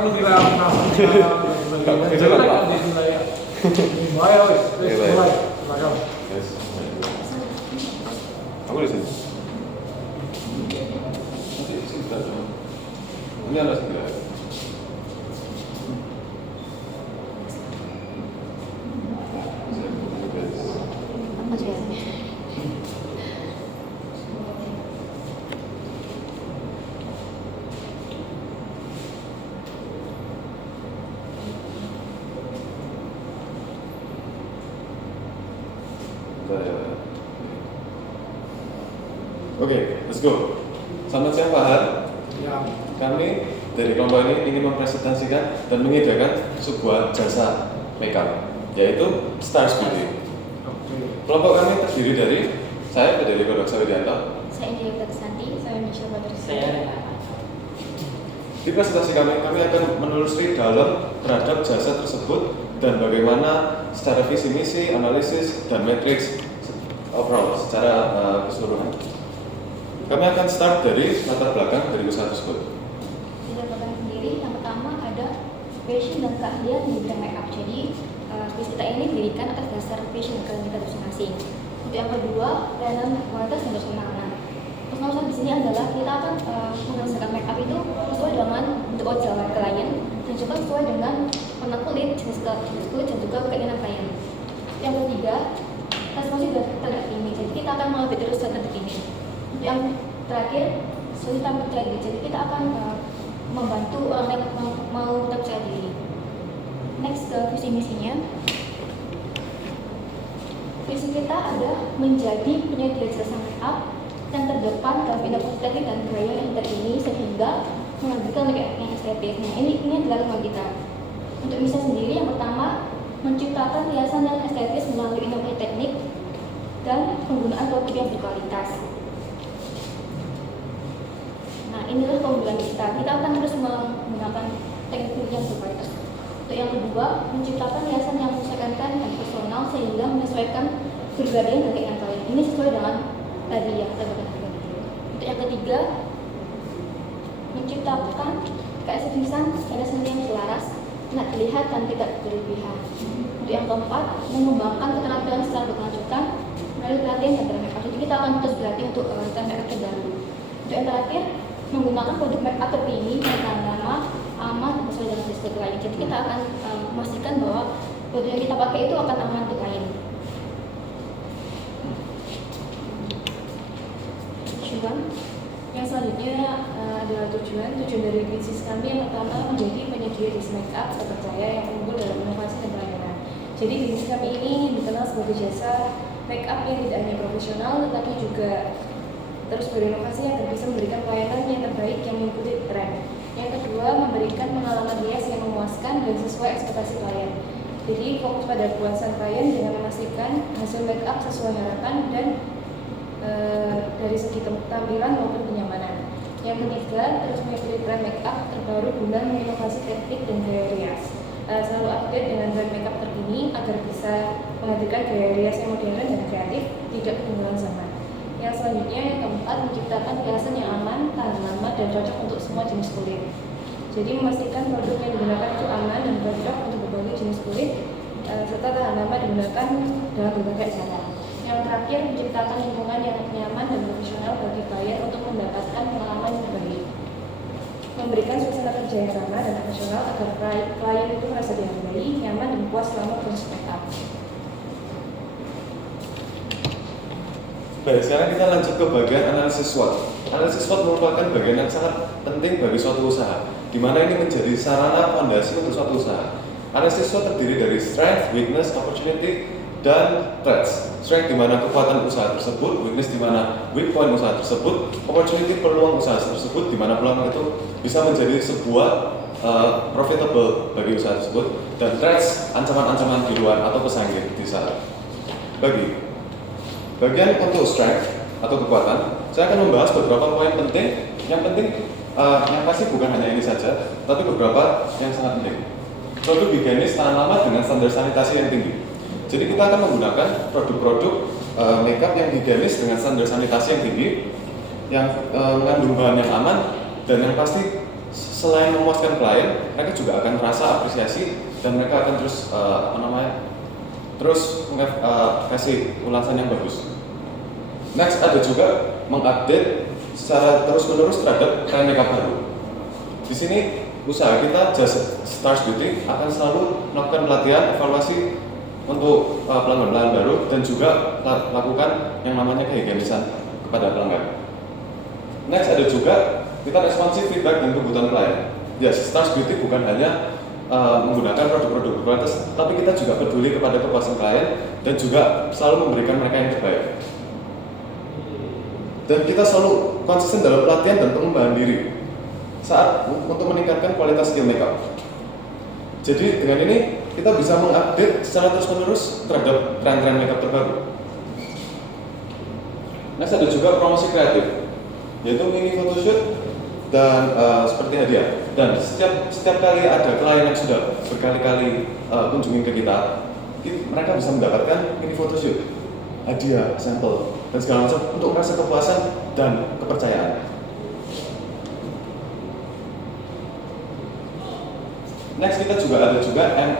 kan lebih ramah. Mulai wes, mulai. Aku di sini. Ini ada segala. Oke, let's go. Selamat siang Pak Har. Ya. Kami dari kelompok ini ingin mempresentasikan dan menyediakan sebuah jasa makeup, yaitu Stars Beauty. Kelompok kami terdiri dari saya, Federico Doksa Widianto. Saya India Santi, saya Michelle Badrisi. Saya Di presentasi kami akan menelusuri dalam terhadap jasa tersebut dan bagaimana secara visi misi, analisis, dan matriks overall secara keseluruhan. Kami akan start dari latar belakang dari usaha tersebut. Di belakang sendiri, yang pertama ada passion dan keahlian di bidang makeup. Jadi, bisnis kita ini didirikan atas dasar passion dan keahlian kita masing-masing. Untuk yang kedua, pelayanan kualitas dan personalan. Personalan di sini adalah kita akan menghasilkan makeup itu sesuai dengan bentuk wajah klien dan juga sesuai dengan warna kulit, jenis kulit dan juga keinginan klien. Yang ketiga, responsi dari terhadap ini. Jadi kita akan mengupdate terus data ini. Yang terakhir, solidaritas percaya diri. Jadi kita akan membantu orang yang mau percaya diri. Next ke visi misinya. Visi kita ada menjadi penyedia jasa makeup yang terdepan dalam inovasi teknik dan gaya yang terkini sehingga menghadirkan makeup yang estetik. Nah, ini adalah rumah kita. Untuk misi sendiri, yang pertama menciptakan hiasan yang estetis melalui inovasi teknik dan penggunaan produk yang berkualitas. Nah, inilah keunggulan kita. Kita akan terus menggunakan teknik yang berkualitas. Untuk yang kedua, menciptakan hiasan yang menyesuaikan dan personal sehingga menyesuaikan kepribadian dan keinginan klien. Ini sesuai dengan tadi yang kita berikan. Untuk yang ketiga, menciptakan keestetisan hiasan yang selaras, tidak terlihat dan tidak berlebihan. Untuk yang keempat, mengembangkan keterampilan secara berkelanjutan melalui pelatihan dan makeup. Jadi kita akan terus berlatih untuk latihan makeup terbaru. Untuk yang terakhir, menggunakan produk makeup terkini yang tahan lama, aman, dan sesuai dengan jenis klien. Jadi kita akan memastikan bahwa produk yang kita pakai itu akan aman untuk klien. Tujuan yang selanjutnya adalah tujuan dari bisnis kami. Yang pertama, menjadi penyedia jasa makeup terpercaya yang unggul dalam inovasi dan pelayanan. Jadi bisnis kami ini dikenal sebagai jasa makeup yang tidak hanya profesional tetapi juga terus berinovasi agar bisa memberikan pelayanan yang terbaik yang mengikuti tren. Yang kedua, memberikan pengalaman hias yang memuaskan dan sesuai ekspektasi klien. Jadi fokus pada kepuasan klien dengan memastikan hasil makeup sesuai harapan dan dari segi tampilan maupun kenyamanan. Yang ketiga, terus mengikuti tren makeup terbaru guna menginovasi teknik dan gaya rias. Selalu update dengan tren makeup terkini agar bisa menghadirkan gaya rias yang modern dan kreatif, tidak ketinggalan zaman. Yang selanjutnya, yang keempat, menciptakan hiasan yang aman, tahan lama, dan cocok untuk semua jenis kulit. Jadi memastikan produk yang digunakan itu aman dan cocok untuk berbagai jenis kulit, serta tahan lama digunakan dalam berbagai acara. Yang terakhir, menciptakan lingkungan yang nyaman dan profesional bagi klien untuk mendapatkan pengalaman yang terbaik. Memberikan suasana kerja yang ramah dan profesional agar klien itu merasa dihargai, nyaman, dan puas selama proses makeup. Baik, sekarang kita lanjut ke bagian analisis SWOT. Analisis SWOT merupakan bagian yang sangat penting bagi suatu usaha, di mana ini menjadi sarana fondasi untuk suatu usaha. Analisis SWOT terdiri dari strength, weakness, opportunity, dan threats. Strength di mana kekuatan usaha tersebut, weakness di mana weak point usaha tersebut, opportunity peluang usaha tersebut di mana peluang itu bisa menjadi sebuah profitable bagi usaha tersebut, dan threats ancaman-ancaman di luar atau pesaing di sana. Bagian untuk strength atau kekuatan, saya akan membahas beberapa poin penting. Yang penting, yang pasti bukan hanya ini saja, tapi beberapa yang sangat penting. Produk higienis tahan lama dengan standar sanitasi yang tinggi. Jadi kita akan menggunakan produk-produk makeup yang higienis dengan standar sanitasi yang tinggi, yang mengandung bahan yang aman, dan yang pasti selain memuaskan klien, mereka juga akan merasa apresiasi dan mereka akan terus kasih ulasan yang bagus. Next ada juga mengupdate secara terus-menerus terhadap tren makeup baru. Di sini usaha kita Just Stars Beauty akan selalu melakukan pelatihan, evaluasi untuk pelanggan baru dan juga lakukan yang namanya kehigienisan kepada pelanggan. Next ada juga kita responsif feedback dan kebutuhan klien. Just Stars Beauty bukan hanya menggunakan produk-produk berkualitas, tapi kita juga peduli kepada kepuasan klien dan juga selalu memberikan mereka yang terbaik. Dan kita selalu konsisten dalam pelatihan dan pengembangan diri saat untuk meningkatkan kualitas skill makeup. Jadi dengan ini kita bisa mengupdate secara terus-menerus terhadap tren-tren makeup terbaru. Next ada juga promosi kreatif, yaitu mini photoshoot dan seperti hadiah. Dan setiap kali ada klien yang sudah berkali-kali kunjungi ke kita, mereka bisa mendapatkan mini photoshoot, hadiah, sampel, dan segala macam untuk merasa kepuasan dan kepercayaan. Next kita juga ada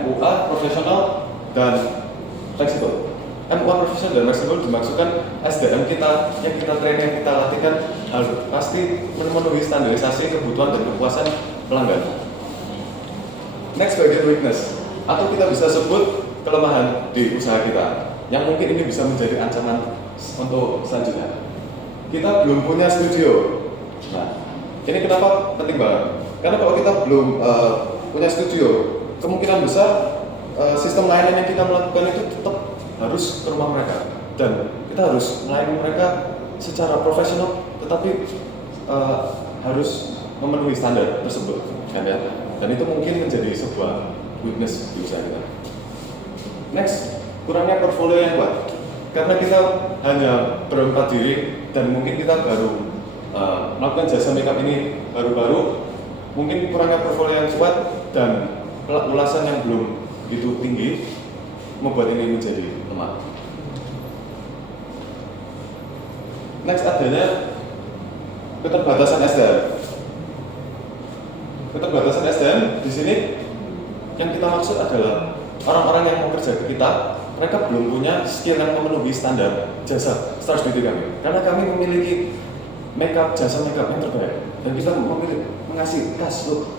MUA profesional dan fleksibel. MUA profesional dan fleksibel dimaksudkan SDM kita yang kita train, yang kita latihkan harus pasti memenuhi standarisasi kebutuhan dan kepuasan pelanggan. Next bagian weakness, atau kita bisa sebut kelemahan di usaha kita yang mungkin ini bisa menjadi ancaman untuk selanjutnya. Kita belum punya studio. Nah, ini kenapa penting banget? Karena kalau kita belum punya studio, kemungkinan besar sistem layanan yang kita melakukan itu tetap harus ke rumah mereka dan kita harus melayani mereka secara profesional, tetapi harus memenuhi standar tersebut, kan ya? Dan itu mungkin menjadi sebuah weakness di usaha kita. Next, kurangnya portfolio yang kuat. Karena kita hanya berempat diri dan mungkin kita baru melakukan jasa makeup ini baru-baru, mungkin kurangnya portfolio yang kuat dan ulasan yang belum begitu tinggi membuat ini menjadi lemah. Next adanya keterbatasan SDM. Keterbatasan SDM di sini yang kita maksud adalah orang-orang yang mau kerja ke kita, mereka belum punya skill yang memenuhi standar jasa Stars Beauty kami. Karena kami memiliki jasa makeup yang terbaik dan kita mengasih cash look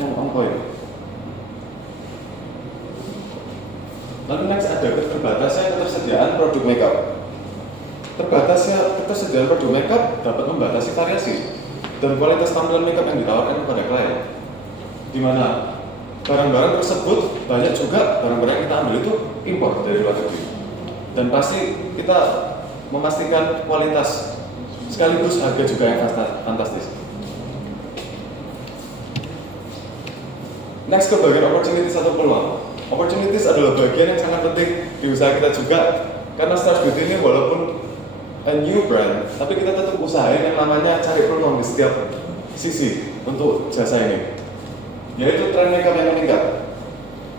yang on point. Lalu next ada ketersediaan produk makeup. Terbatasnya ketersediaan produk makeup dapat membatasi variasi dan kualitas tampilan makeup yang ditawarkan kepada klien. Di mana barang-barang tersebut banyak juga barang-barang yang kita ambil itu impor dari luar negeri. Dan pasti kita memastikan kualitas sekaligus harga juga yang fantastis. Next ke bagian opportunities atau peluang. Opportunities adalah bagian yang sangat penting di usaha kita juga, karena Stars Beauty ini walaupun a new brand, tapi kita tetap usahain yang namanya cari peluang di setiap sisi untuk jasa ini, yaitu tren makeup yang meningkat.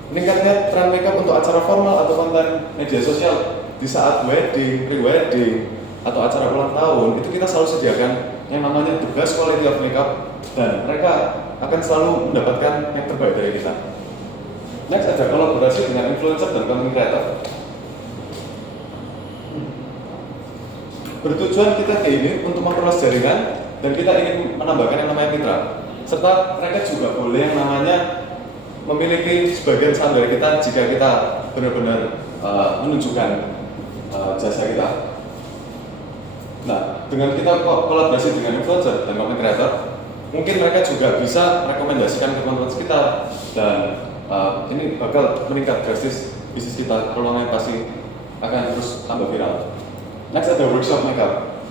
Meningkatnya tren makeup untuk acara formal atau konten media sosial di saat wedding, pre-wedding, atau acara ulang tahun, itu kita selalu sediakan yang namanya the best quality of makeup dan mereka akan selalu mendapatkan yang terbaik dari kita. Next ada kolaborasi dengan influencer dan content creator. Bertujuan kita ke ini untuk memperluas jaringan dan kita ingin menambahkan yang namanya mitra. Serta mereka juga boleh yang namanya memiliki sebagian saham dari kita jika kita benar-benar menunjukkan jasa kita. Nah, dengan kita kolaborasi dengan influencer dan content creator, mungkin mereka juga bisa rekomendasikan ke teman-teman kita dan ini bakal meningkat drastis bisnis kita, peluangnya pasti akan terus tambah viral. Next ada workshop makeup.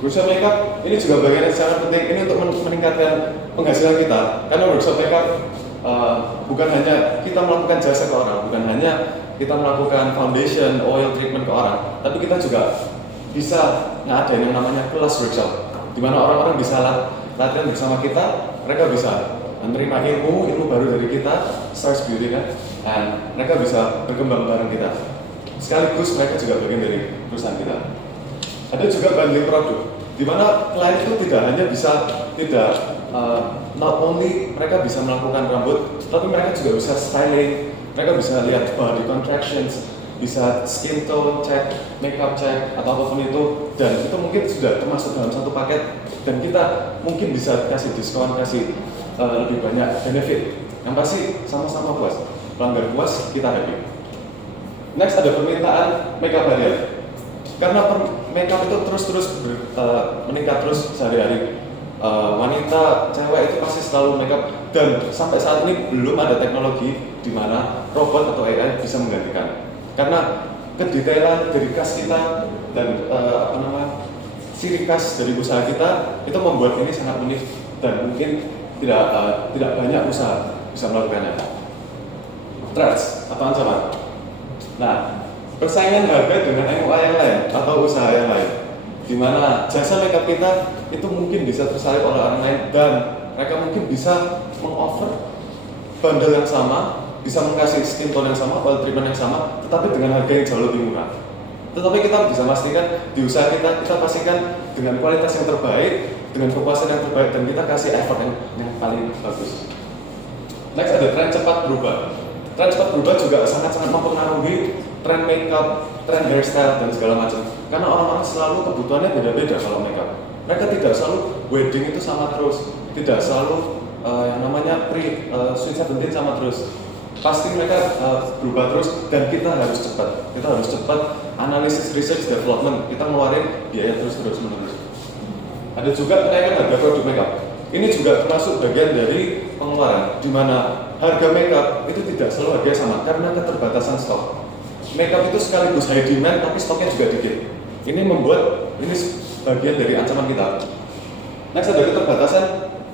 Workshop makeup ini juga bagian yang sangat penting ini untuk meningkatkan penghasilan kita, karena workshop makeup bukan hanya kita melakukan jasa ke orang, bukan hanya kita melakukan foundation, oil treatment ke orang, tapi kita juga bisa ngadain yang namanya kelas workshop, di mana orang-orang bisa latihan bersama kita, mereka bisa menerima ilmu baru dari kita, Stars Beauty kan, dan mereka bisa berkembang bareng kita. Sekaligus mereka juga bagian dari perusahaan kita. Ada juga bundling produk. Dimana klien itu tidak hanya bisa not only mereka bisa melakukan rambut, tapi mereka juga bisa styling, mereka bisa lihat body contractions, bisa skin tone check, makeup check, atau apapun itu, dan itu mungkin sudah termasuk dalam satu paket, dan kita mungkin bisa kasih diskon, kasih lebih banyak benefit yang pasti sama-sama puas. Pelanggan puas, kita happy. Next ada permintaan makeup harian. Karena makeup itu terus meningkat terus sehari-hari. Wanita, cewek itu pasti selalu makeup, dan sampai saat ini belum ada teknologi di mana robot atau AI bisa menggantikan. Karena kedetailan dari khas kita dan ciri khas dari usaha kita itu membuat ini sangat unik dan mungkin tidak banyak usaha bisa melakukannya. Threats atau ancaman. Nah, persaingan harga dengan MUA yang lain atau usaha yang lain, di mana jasa makeup kita itu mungkin bisa tersaing oleh orang lain dan mereka mungkin bisa mengoffer bundle yang sama, bisa mengasih skin tone yang sama, oil treatment yang sama, tetapi dengan harga yang jauh lebih murah. Tetapi kita bisa pastikan di usaha kita pastikan dengan kualitas yang terbaik, dengan kepuasan yang terbaik, dan kita kasih effort yang paling bagus. Next ada tren cepat berubah. Tren cepat berubah juga sangat-sangat mempengaruhi tren makeup, tren hairstyle, dan segala macam. Karena orang-orang selalu kebutuhannya beda-beda kalau makeup. Mereka tidak selalu wedding itu sama terus, tidak selalu yang namanya sweet 17 sama terus. Pasti mereka berubah terus, dan kita harus cepat. Kita harus cepat analisis, research, development. Kita ngeluarin biaya terus menerus. Ada juga kenaikan harga produk makeup. Ini juga termasuk bagian dari pengeluaran, di mana harga makeup itu tidak selalu harganya sama karena keterbatasan stok. Makeup itu sekaligus high demand, tapi stoknya juga dikit. Ini membuat ini bagian dari ancaman kita. Next ada keterbatasan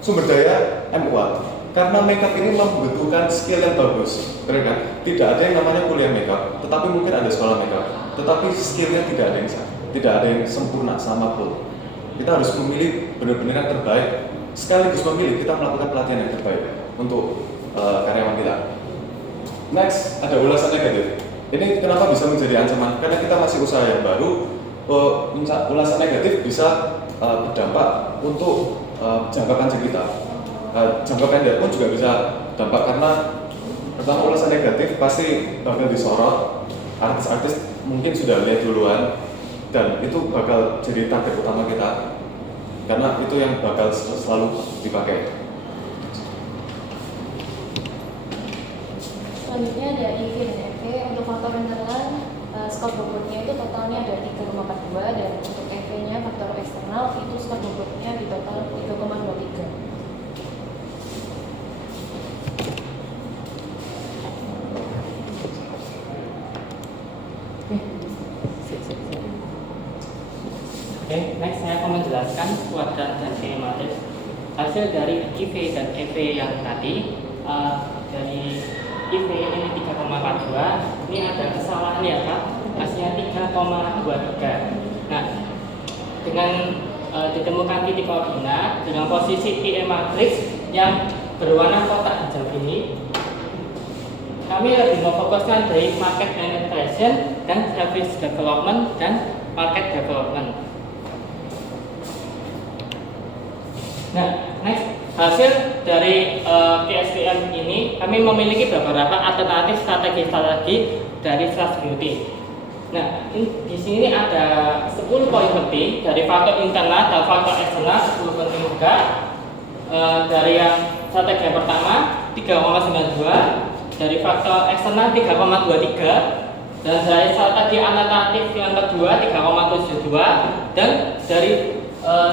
sumber daya MUA. Karena makeup ini membutuhkan skill yang bagus, keren kan? Tidak ada yang namanya kuliah makeup, tetapi mungkin ada sekolah makeup, tetapi skillnya tidak ada yang sempurna sama full. Kita harus memilih benar-benar yang terbaik. Sekaligus memilih, kita melakukan pelatihan yang terbaik untuk karyawan kita. Next ada ulasan negatif. Ini kenapa bisa menjadi ancaman? Karena kita masih usaha yang baru. Ulasan negatif bisa berdampak untuk jangka panjang kita. Jangka pendek pun juga bisa dampak, karena pertama ulasan negatif pasti bakal disorot. Artis-artis mungkin sudah lihat duluan, dan itu bakal jadi target utama kita, karena itu yang bakal selalu dipakai. Selanjutnya ada IV dan EV. Untuk faktor internal, skor bobotnya itu totalnya ada 3,42, dan untuk EV-nya faktor eksternal itu skor bobotnya di total 3,23. Oke, next saya akan menjelaskan kuadran dan kinematis. Hasil dari IV dan EV yang tadi, dari IV ini 3,42, ini ada kesalahan ya Pak, hasilnya 3,23. Nah, dengan ditemukan titik koordinat dengan posisi PE matrix yang berwarna kotak hijau ini, kami lebih memfokuskan dari market penetration dan service development dan market development. Nah, next, hasil dari PSPM ini kami memiliki beberapa alternatif strategi dari Slash Beauty. Nah, di sini ada 10 poin penting dari faktor internal dan faktor eksternal, 10 penting juga. Dari yang strategi yang pertama 3,92, dari faktor eksternal 3,23, dan dari strategi alternatif yang kedua 3,72, dan dari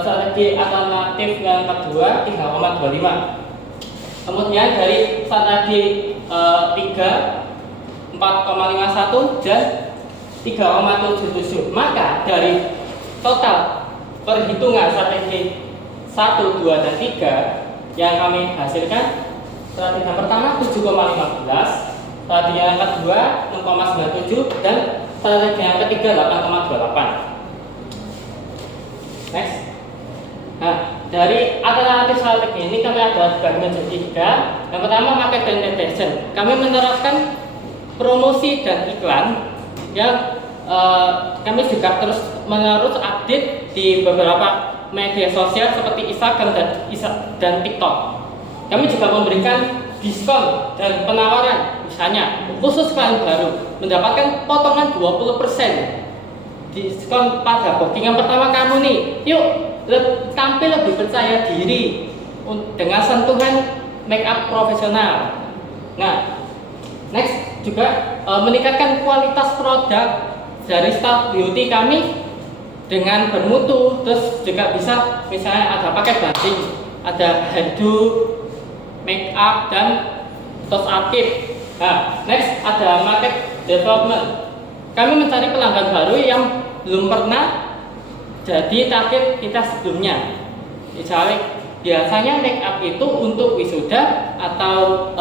strategi alternatif yang kedua 3,25. Kemudian dari strategi 3 4,51 dan 3,77. Maka dari total perhitungan strategi 1, 2, dan 3 yang kami hasilkan, strategi yang pertama 7,15, strategi yang kedua 6,97, dan strategi yang ketiga 8,28. Next. Nah, dari alternatif strategi ini kami ada dibagi menjadi 3. Yang pertama market penetration. Kami menerapkan promosi dan iklan yang kami juga terus menerus update di beberapa media sosial seperti Instagram dan TikTok. Kami juga memberikan diskon dan penawaran, misalnya khusus klien baru mendapatkan potongan 20% diskon pada bookingan pertama kamu nih. Yuk tampil lebih percaya diri dengan sentuhan make up profesional. Nah, next juga meningkatkan kualitas produk dari staff beauty kami dengan bermutu. Terus juga bisa misalnya ada pakai banding, ada hairdo, make up, dan tos aktif. Nah, next ada market development. Kami mencari pelanggan baru yang belum pernah jadi target kita sebelumnya. Misalnya biasanya make up itu untuk wisuda atau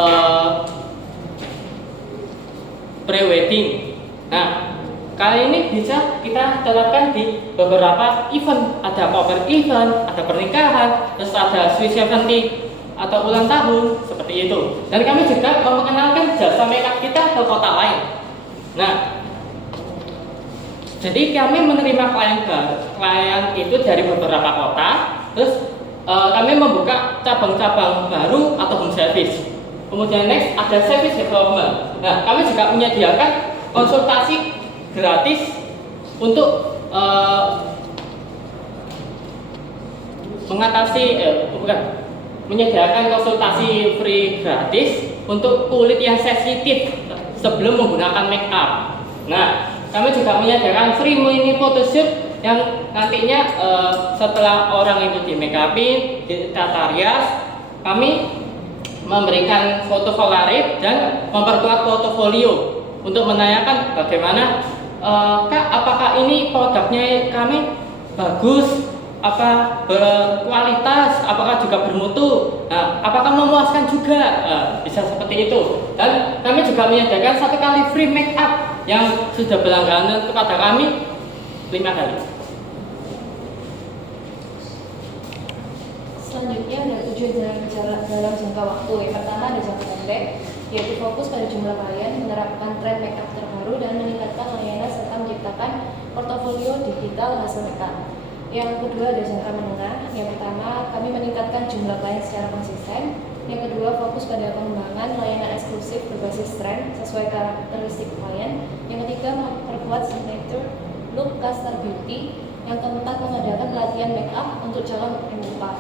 pre-wedding. Nah, kali ini bisa kita terapkan di beberapa event. Ada power event, ada pernikahan, terus ada Sweet 70 atau ulang tahun, seperti itu. Dan kami juga memperkenalkan jasa makeup kita ke kota lain. Nah, jadi kami menerima klien itu dari beberapa kota. Terus kami membuka cabang-cabang baru atau home service. Kemudian next ada service development. Nah, kami juga menyediakan konsultasi gratis untuk menyediakan konsultasi free gratis untuk kulit yang sensitif sebelum menggunakan make up. Nah, kami juga menyediakan free mini photoshoot yang nantinya setelah orang itu di make upin, ditata rias, kami memberikan foto polaroid dan memperkuat portofolio untuk menanyakan bagaimana Kak, apakah ini produknya kami bagus, apa berkualitas, apakah juga bermutu, apakah memuaskan juga, bisa seperti itu. Dan kami juga menyediakan 1 kali free make up yang sudah berlangganan kepada kami 5 kali. Selanjutnya ada tujuan dalam jangka waktu. Yang pertama ada jangka pendek, yaitu fokus pada jumlah klien, menerapkan tren make up terbaru, dan meningkatkan layanan serta menciptakan portofolio digital hasil make up. Yang kedua ada jangka menengah. Yang pertama, kami meningkatkan jumlah klien secara konsisten. Yang kedua, fokus pada pengembangan layanan eksklusif berbasis tren sesuai karakteristik klien. Yang ketiga, memperkuat signature look khas Star Beauty. Yang keempat, mengadakan pelatihan make up untuk calon MUA.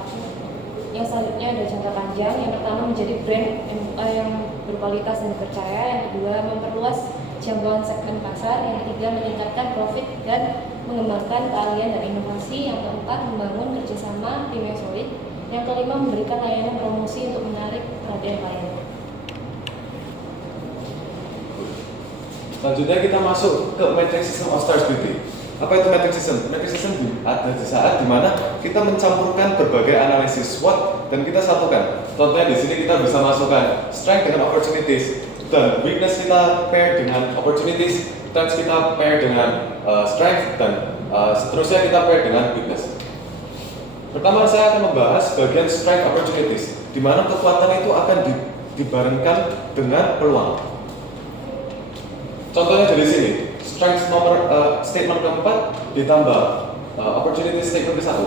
Yang selanjutnya ada jangka panjang. Yang pertama, menjadi brand MUA yang berkualitas dan dipercaya. Yang kedua, memperluas jangkauan segmen pasar. Yang ketiga, meningkatkan profit dan mengembangkan keahlian dan inovasi. Yang keempat, membangun kerjasama tim yang solid. Yang kelima, memberikan layanan promosi untuk menarik perhatian klien. Selanjutnya kita masuk ke metric system of Stars Beauty. Apa itu metric system? Metric system ada di saat dimana kita mencampurkan berbagai analisis SWOT dan kita satukan. Contohnya di sini kita bisa masukkan strength dengan opportunities, dan weakness kita pair dengan opportunities, strength kita pair dengan strength, dan seterusnya kita pair dengan weakness. Pertama saya akan membahas bagian strength opportunities, di mana kekuatan itu akan dibarengkan dengan peluang. Contohnya dari sini, strength statement keempat ditambah opportunity statement ke-1,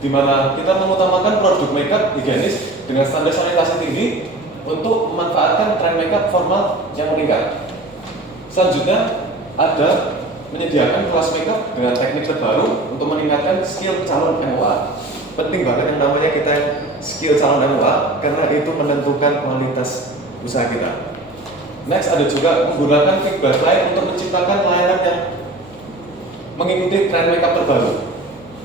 di mana kita mengutamakan produk makeup higienis dengan standar sanitasi tinggi untuk memanfaatkan tren makeup formal yang meningkat. Selanjutnya ada menyediakan kelas makeup dengan teknik terbaru untuk meningkatkan skill calon MUA. Penting banget yang namanya kita skill calon MUA karena itu menentukan kualitas usaha kita. Next ada juga menggunakan feedback klien untuk menciptakan layanan yang mengikuti tren makeup terbaru.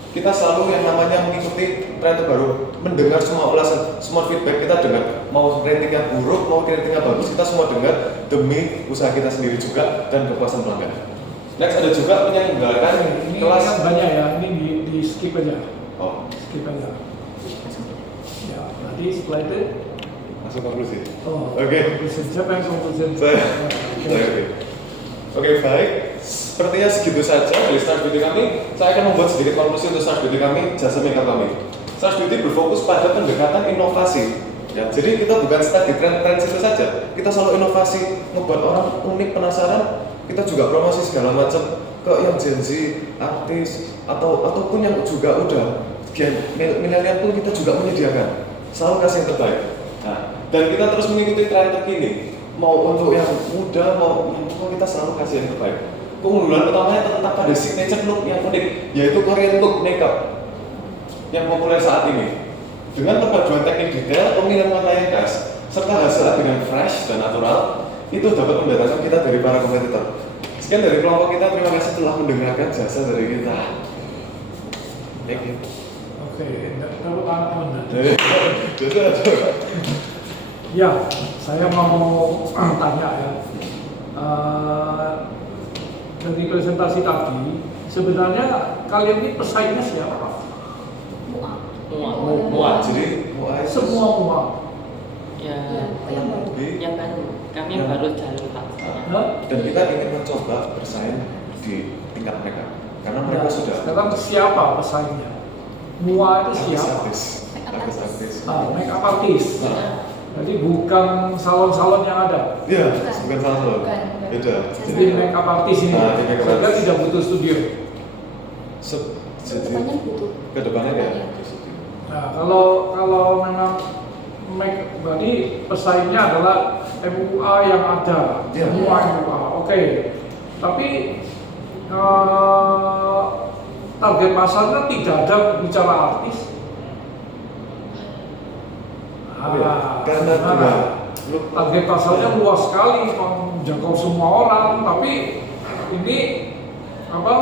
Kita selalu yang namanya mengikuti tren terbaru, mendengar semua ulasan, semua feedback kita dengar. Mau ratingnya buruk, mau ratingnya bagus, kita semua dengar demi usaha kita sendiri juga dan kepuasan pelanggan. Next ada juga menyelenggarakan ini kelas banyak ya, ini di skip aja. Oh, Skip aja. Ya, nanti setelah itu langsung konklusi. oh, Oke. Siapa yang konklusi? Oke, baik. Sepertinya segitu saja dari Stars Beauty kami. Saya akan membuat sedikit konklusi untuk Stars Beauty kami, jasa makeup kami. Stars Beauty berfokus pada pendekatan inovasi. Ya, jadi kita bukan stuck di tren-tren situ saja. Kita selalu inovasi, membuat orang unik, penasaran. Kita juga promosi segala macam ke yang Gen Z, artis, ataupun yang juga udah milenial pun kita juga menyediakan, selalu kasih yang terbaik. Nah, dan kita terus mengikuti tren terkini. Mau untuk yang muda, mau kita selalu kasih yang terbaik. Keunggulan utamanya terletak pada signature look yang unik, yaitu Korean look makeup yang populer saat ini. Dengan perpaduan teknik detail, pemilihan warna yang khas, serta hasil dengan fresh dan natural, itu dapat mendatangkan kita dari para kompetitor. Sekian dari kelompok kita, terima kasih telah mendengarkan jasa dari kita. Thank you. Oke, kalau anak ya, saya mau tanya ya. Dari presentasi tadi, sebenarnya kalian ini pesaingnya siapa? Muat. Jadi, Semua muat. Ya, yang baru. yang baru. Kami Ya. baru jalan Pak. dan kita ingin mencoba bersaing di tingkat mereka, karena mereka Nah, sudah sekarang siapa pesaingnya? Mua itu siapa? artis. Makeup artist. Nah, Jadi bukan salon-salon yang ada. iya, bukan salah satu. Bukan. Beda. Jadi makeup artist ini, Nah, ini makeup sehingga artist. tidak butuh studio. Depannya butuh. Kedepannya ya. Nah, kalau memang berarti pesaingnya adalah MUA yang ada, Iya. semua MUA, oke. Tapi target pasarnya tidak ada bicara artis. Karena Nah, target pasarnya luas sekali, menjangkau semua orang. Tapi ini apa?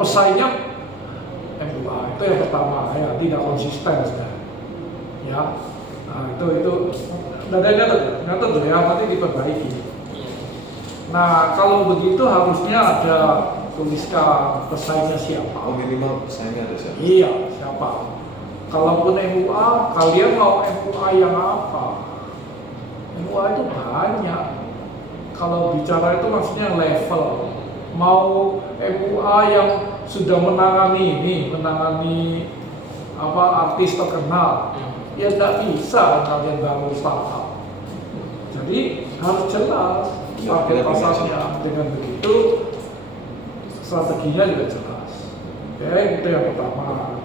Pesaingnya MUA itu yang pertama, ya tidak konsisten sebenarnya. Ya, nah itu nyatet ya, nanti diperbaiki. Nah kalau begitu harusnya ada tuliskan pesaingnya siapa. Oh, minimal pesaingnya ada siapa? Iya, siapa. Kalaupun MUA, kalian mau MUA yang apa? MUA itu banyak. Kalau bicara itu maksudnya level. Mau MUA yang sudah menangani apa artis terkenal, ya tidak bisa kalian bangun startup. Jadi harus jelas target pasarnya. Dengan begitu strateginya juga jelas. Oke, itu yang pertama.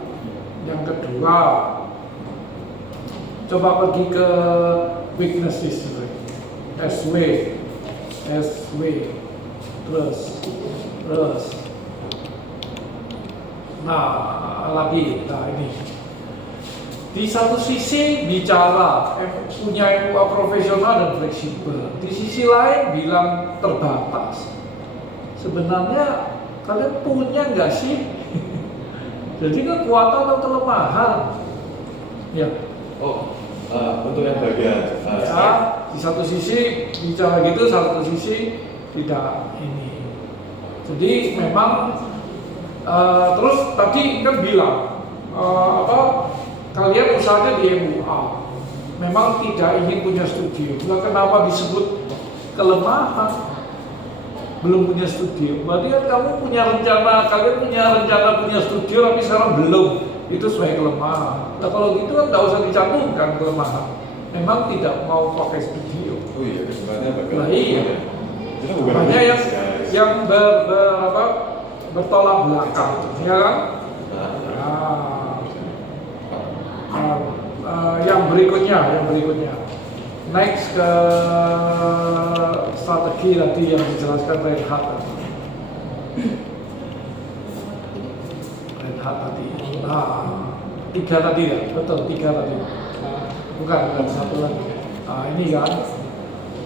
Yang kedua, coba pergi ke weaknesses, SW, terus. Nah, lagi, ini. Di satu sisi bicara punya MUA profesional dan fleksibel, di sisi lain bilang terbatas. Sebenarnya kalian punya nggak sih? Jadi kekuatan atau kelemahan? Ya. Oh, untuk yang bagian Ya, di satu sisi bicara gitu, satu sisi tidak ini. Jadi memang terus tadi kan bilang kalian usahanya di MUA, memang tidak ingin punya studio. Nah, kenapa disebut kelemahan? Belum punya studio. Berarti kan kalian punya rencana punya studio, tapi sekarang belum. Itu sebagai kelemahan. Nah kalau gitu kan nggak usah dicantumkan kelemahan. Memang tidak mau pakai studio. Oh iya, sebenarnya bagian. Nah, iya. Itu bukan Banyak bisnis, guys. yang bertolak belakang, ya kan? Yang berikutnya. Next ke strategi tadi yang dijelaskan Reinhard tadi. Nah, 3 tadi ya, betul 3 tadi. Bukan 1 lagi. Nah, ini kan.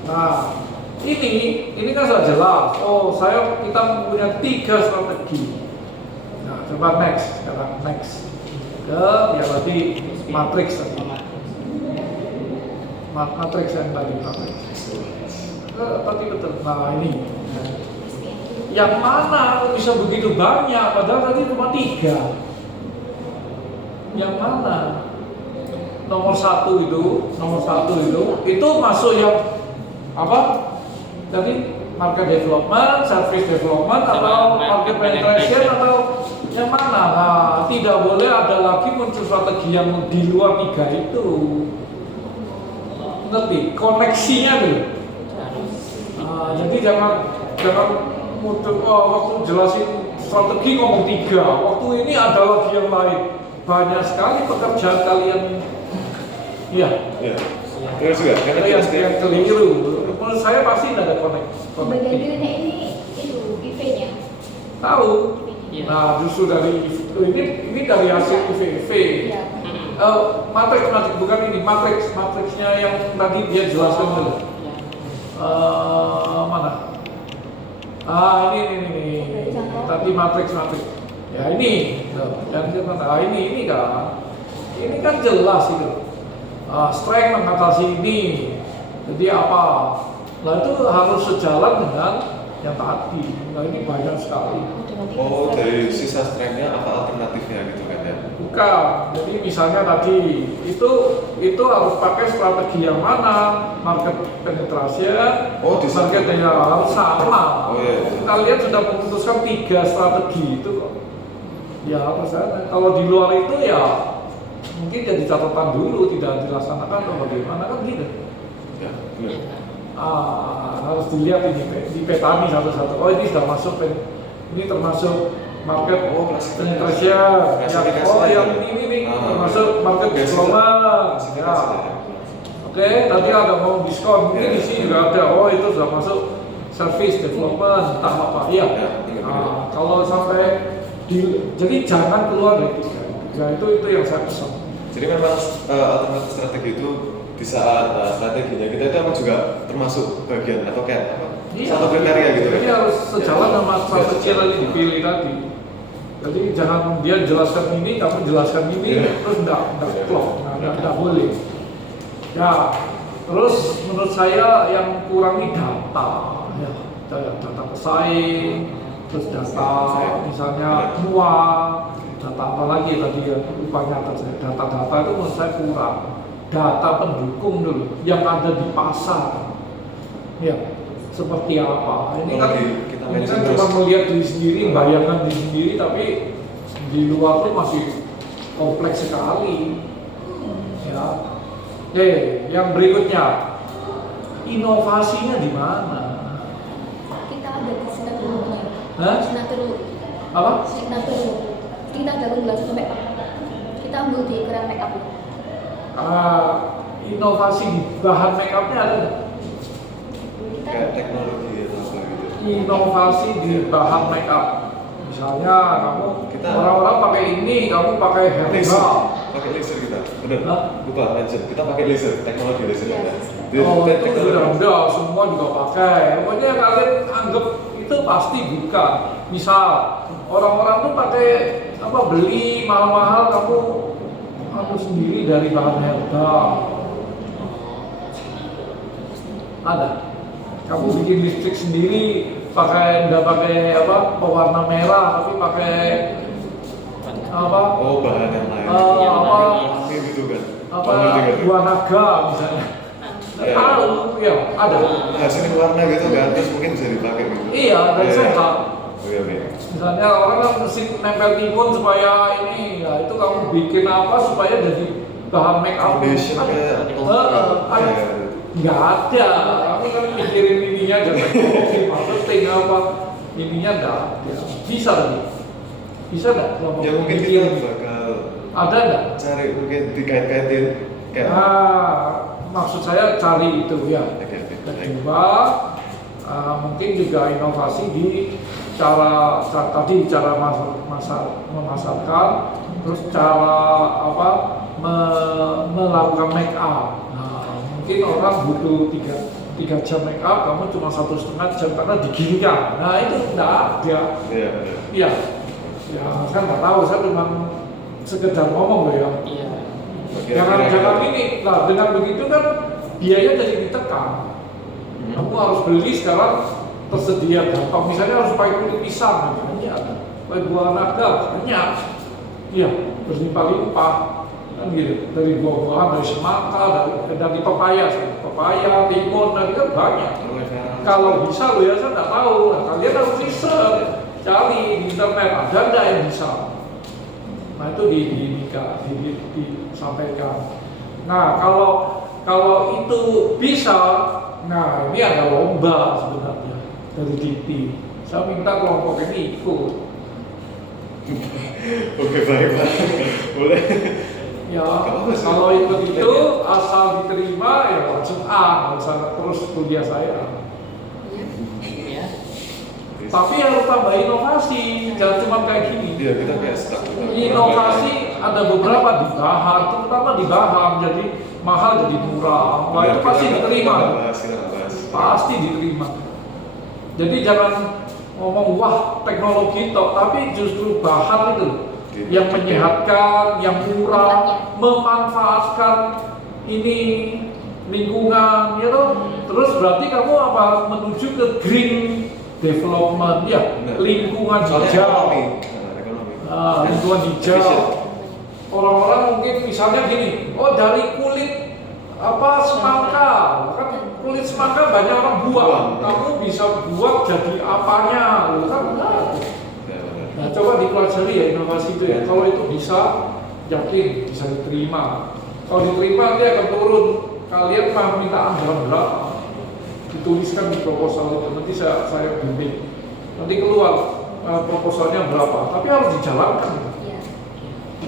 Nah, ini kan sudah jelas. Oh, kita punya 3 strategi. Nah, coba sekarang next ke yang tadi matrix tadi. Matrix yang tadi tadi betul. Nah ini yang mana bisa begitu banyak padahal tadi cuma 3. Yang mana? Nomor satu itu masuk yang apa? Tadi market development, service development, atau market penetration, atau yang mana? Nah, tidak boleh ada lagi muncul strategi yang di luar 3 itu. Ngerti? Koneksinya dulu. Jadi jangan muncul waktu jelasin strategi ngomong 3, waktu ini ada lagi yang lain. Banyak sekali pekerjaan kalian ini. Iya. Ya. Terus juga karena Yang SPM keliru. Menurut saya pasti tidak ada Bagian kirinya ini itu IV-nya. Tahu. Iya. Nah, justru dari ini dari hasil IV. Iya. Matriks bukan ini matriksnya yang tadi dia jelaskan dulu. Mana? Ini. Tadi matriks. Ya ini. Yang dia mana? Ini kan. Ini kan jelas itu. Strength mengatasi ini. Jadi apa? Nah itu harus sejalan dengan yang tadi. Nah ini banyak sekali. Oh, dari sisa strength-nya apa alternatifnya gitu kan ya? Bukan. Jadi misalnya tadi itu harus pakai strategi yang mana? Market penetrasinya, market yang harus sama. Oh, iya. Kita lihat sudah memutuskan 3 strategi itu kok. Ya harus ada. Kalau di luar itu ya mungkin jadi catatan dulu, tidak dilaksanakan atau bagaimana kan gitu. Ya, benar. Harus dilihat ini di petani satu-satu. Oh ini sudah masuk, ini termasuk market penetrasi. Yang ini termasuk market development. Ya. Oke, tadi ada mau diskon, mungkin di sini juga ada. Oh itu sudah masuk service development, entah apa. Iya. Kalau sampai jadi jangan keluar dari 3. Ya itu yang saya pesan. Jadi memang alternatif strategi itu di saat strateginya kita itu emang juga termasuk bagian atau kayak apa? Iya, Satu kriteria gitu Jadi kan? harus sejalan sama strategi yang tadi dipilih tadi. Jadi jangan dia jelaskan ini, kamu jelaskan ini, terus enggak klop, enggak boleh. Ya, terus menurut saya yang kurang ini data, ya, data pesaing, terus data misalnya uang, data apa lagi tadi ya lupa nyata saya. Data itu menurut saya kurang. Data pendukung dulu yang ada di pasar, ya seperti apa? Ini kan cuma melihat diri sendiri, bayangkan diri sendiri, tapi di luar tuh masih kompleks sekali. Ya, yang berikutnya inovasinya di mana? Kita ada di Sinaturnya. Hah? Apa? Sinatur. Kita ada langsung make up. Kita ambil di keran make up. Inovasi di bahan make upnya ada nggak? Kayak teknologi atau apa gitu. Inovasi di bahan make up. Misalnya orang-orang pakai ini, kamu pakai herbal. Pakai laser kita, benar? Hah? Lupa mention. Kita pakai laser, teknologi laser Iya, ya. Itu sudah ada, semua juga pakai. Pokoknya kalian anggap itu pasti bukan. Misal orang-orang tuh pakai beli mahal-mahal, kamu sendiri dari bahan herbal. Ada. Kamu bikin listrik sendiri, nggak pakai pewarna merah, tapi pakai Oh, bahan yang lain. Apa gitu kan? buah naga misalnya. Tahu, ya ada. Hasilin warna gitu kan, terus mungkin bisa dipakai gitu. Iya, dan sehat. Oke. Misalnya orang kan mesti nempel timun supaya ini, ya itu kamu bikin apa supaya jadi bahan make up. Foundation kayak Nggak ada. Kamu kan mikirin ininya jangan marketing apa ininya nggak ada. Bisa tadi. Bisa nggak? Ya mungkin kita bakal ada nggak? cari mungkin dikait-kaitin kayak. Maksud saya cari itu ya. Kedua, mungkin juga inovasi di cara memasarkan, terus cara melakukan make up. Nah, mungkin orang butuh 3 jam make up, kamu cuma 1,5 jam karena digiringkan. Nah itu enggak ada. Iya. Ya, saya nggak tahu, saya cuma sekedar ngomong loh ya. Iya. Jangan ini, nah dengan begitu kan biaya jadi ditekan. Kamu harus beli sekarang tersedia gampang. Misalnya harus pakai kulit pisang, banyak. Pakai buah naga, banyak. Iya, berlimpah-limpah. Kan gitu. Dari buah-buahan, dari semangka, dari pepaya, timun, dari kan banyak. Kalau bisa lo ya saya nggak tahu. Nah, kalian harus riset, cari di internet ada nggak yang bisa. Nah itu disampaikan. Nah kalau itu bisa, nah ini ada lomba sebenarnya dari DIPI. Saya minta kelompok ini ikut. Oke, baik Pak. Boleh. Ya, Gak apa-apa sih. kalau ikut itu asal diterima ya langsung A, nggak usah terus kuliah saya. Ya. Tapi harus tambah inovasi, jangan cuma kayak gini. Iya, kita kayak stuck. Inovasi ada beberapa di bahan, terutama di bahan, jadi mahal jadi murah. Wah, itu pasti diterima. Pasti diterima. Jadi jangan ngomong wah teknologi tok, tapi justru bahan itu yang menyehatkan, yang murah, memanfaatkan ini lingkungan, ya toh. Terus berarti kamu apa menuju ke green development, ya lingkungan hijau. Lingkungan hijau. Orang-orang mungkin misalnya gini, oh dari kulit apa semangka, kan kulit semangka banyak orang buang, kamu bisa buat jadi apanya, loh kan enggak. Nah, coba dipelajari ya inovasi itu ya. Kalau itu bisa, yakin bisa diterima. Kalau diterima nanti akan turun. Kalian mah minta anggaran berapa? Dituliskan di proposal itu. Nanti saya bimbing. Nanti keluar proposalnya berapa. Tapi harus dijalankan.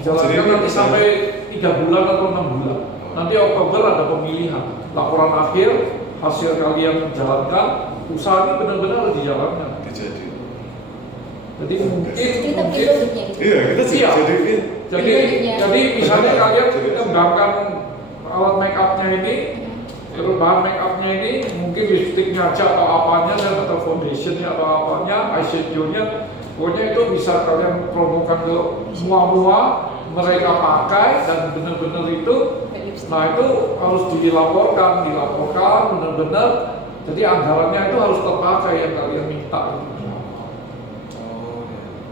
Dijalankan nanti sampai 3 bulan atau 6 bulan. Nanti Oktober ada pemilihan. Laporan akhir, hasil kalian jalankan. Usaha ini benar-benar harus dijalankan. Jadi mungkin Kita bikin bentuknya gitu. Iya, kita sih jadi misalnya kalian mengembangkan alat make upnya ini, bahan make upnya ini, mungkin lipstiknya aja atau apanya, atau foundationnya atau apanya, eyeshadow-nya, pokoknya itu bisa kalian promokan ke semua mereka pakai dan benar-benar itu. Nah itu harus dilaporkan benar-benar. Jadi anggarannya itu harus terpakai yang kalian minta.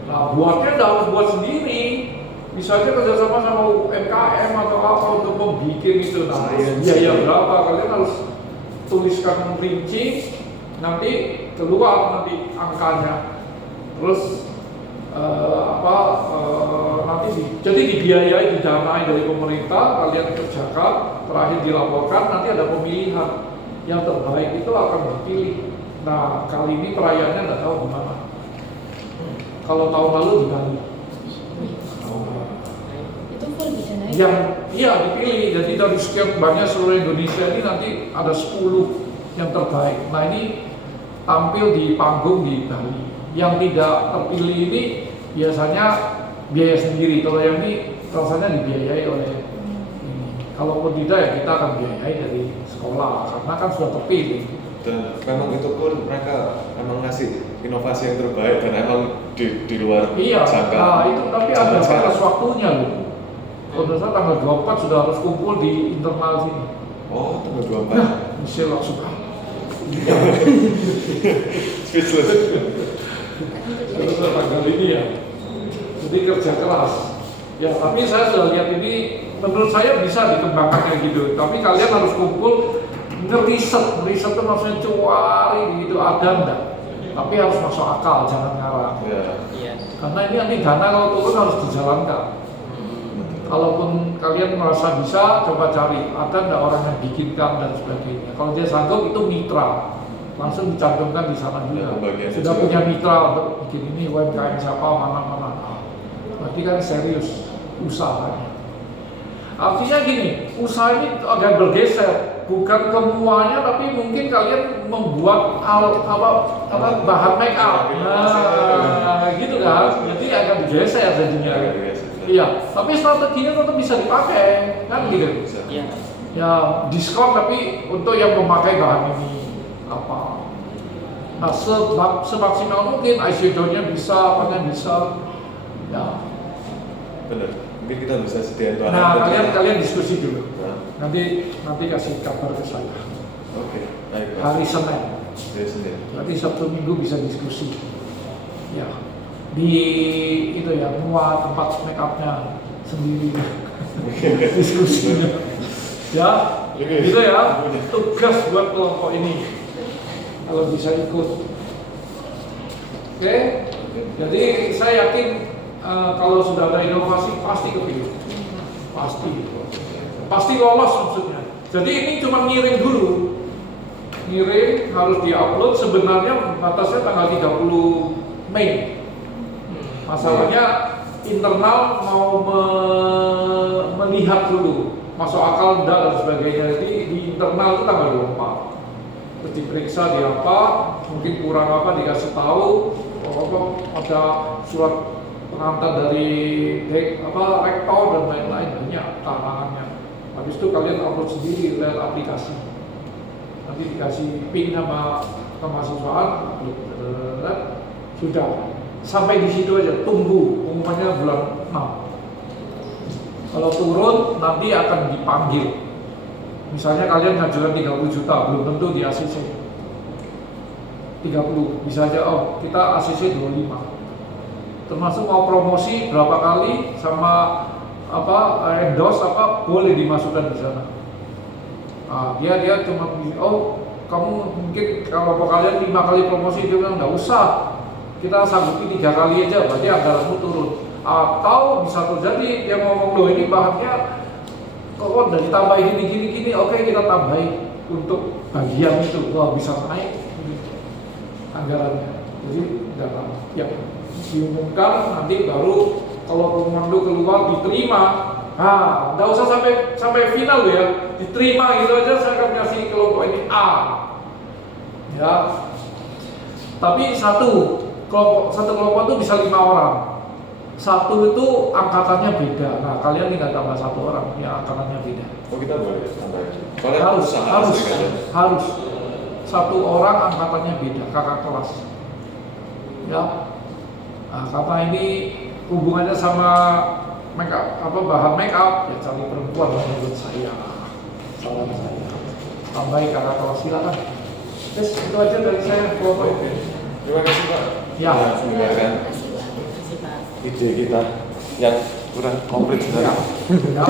Nah, buatnya tidak harus buat sendiri, bisa aja kerjasama sama UMKM atau apa untuk membuat itu. Nah, biaya berapa kalian harus tuliskan rinci, nanti keluar nanti angkanya. Terus jadi dibiayai, didanai dari pemerintah, kalian kerjakan, terakhir dilaporkan, nanti ada pemilihan yang terbaik itu akan dipilih. Nah, kali ini perayaannya nggak tahu gimana. Kalau tahun lalu di Bali. Itu full bisa naik. Yang iya dipilih, jadi dari sekian banyak seluruh Indonesia ini nanti ada 10 yang terbaik. Nah ini tampil di panggung di Bali. Yang tidak terpilih ini biasanya biaya sendiri. Kalau yang ini rasanya dibiayai oleh ini. Kalaupun tidak ya kita akan biayai dari sekolah karena kan sudah terpilih. Dan memang itu pun mereka memang ngasih inovasi yang terbaik dan emang di luar jangka. Nah itu tapi ada batas waktunya loh. Kalau saya tanggal 24 sudah harus kumpul di internal sini. Oh, tanggal 24. Nah, Michelle langsung Speechless. terus tanggal ini ya. Jadi kerja keras. Ya, tapi saya sudah lihat ini menurut saya bisa dikembangkan kayak gitu. Tapi kalian harus kumpul ngeriset itu maksudnya cari gitu ada enggak. Tapi harus masuk akal, jangan ngarang. Iya. Karena ini nanti dana kalau turun harus dijalankan. Kalaupun kalian merasa bisa, coba cari ada enggak orang yang bikinkan dan sebagainya. Kalau dia sanggup itu mitra, langsung dicantumkan di sana juga. Sudah punya mitra untuk bikin ini UMKM siapa mana-mana. Berarti kan serius usahanya. Artinya gini, usaha ini agak bergeser, bukan semuanya, tapi mungkin kalian membuat bahan make up, nah gitu kan, jadi agak bergeser jadinya. Iya, tapi strateginya tetap bisa dipakai, kan gitu. Iya. Ya diskon tapi untuk yang memakai bahan ini apa? Nah semaksimal mungkin eyeshadow-nya bisa, apanya bisa, ya. Benar. Mungkin kita bisa sediain bahan. Nah, kalian diskusi dulu. Nah. Nanti kasih kabar ke saya. Oke, baik. Hari Senin. Hari Senin. Nanti Sabtu Minggu bisa diskusi. Ya. Di itu ya, semua tempat make up-nya sendiri. Diskusinya. Ya. Gitu ya. Tugas buat kelompok ini. Kalau bisa ikut. Oke. Jadi saya yakin kalau sudah ada inovasi pasti kepilih, pasti lolos maksudnya. Jadi ini cuma ngirim dulu, harus diupload. Sebenarnya batasnya tanggal 30 Mei. Masalahnya internal mau melihat dulu masuk akal enggak dan sebagainya. Jadi di internal itu tanggal 24. Terus diperiksa di apa, mungkin kurang apa dikasih tahu, apa ada surat pengantar dari rektor dan lain-lain, banyak tantangannya. Habis itu kalian upload sendiri lewat aplikasi. Nanti dikasih pin sama kemahasiswaan, upload. Sudah. Sampai di situ aja, tunggu pengumumannya bulan 6. Kalau turun nanti akan dipanggil. Misalnya kalian ngajukan 30 juta, belum tentu di ACC 30, bisa aja kita ACC 25. Termasuk mau promosi berapa kali sama endorse boleh dimasukkan di sana. Nah, dia cuma kamu mungkin kalau kalian 5 kali promosi, dia bilang nggak usah, kita sanggupi 3 kali aja, berarti anggaranmu turun. Atau bisa terjadi dia ngomong loh ini bahannya kok dari tambah gini, oke kita tambahin untuk bagian itu, bisa naik anggarannya. Jadi dalam diumumkan nanti baru kalau komando keluar diterima. Nggak usah sampai final ya, diterima gitu aja. Saya akan kasih kelompok ini A, ya. Tapi satu kelompok itu bisa 5 orang. Satu itu angkatannya beda. Nah, kalian tinggal tambah 1 orang yang angkatannya beda. Oh, kita boleh tambahin. Harus. 1 orang angkatannya beda, kakak kelas. Ya. Nah, karena ini hubungannya sama bahan make up, ya cari perempuan menurut saya. Saran saya. Tambahin kakak kelas, silakan. Terus itu aja dari saya kelompok itu. Terima kasih Pak. Ya. Mendengarkan ide kita yang kurang komplit sekali. Ya.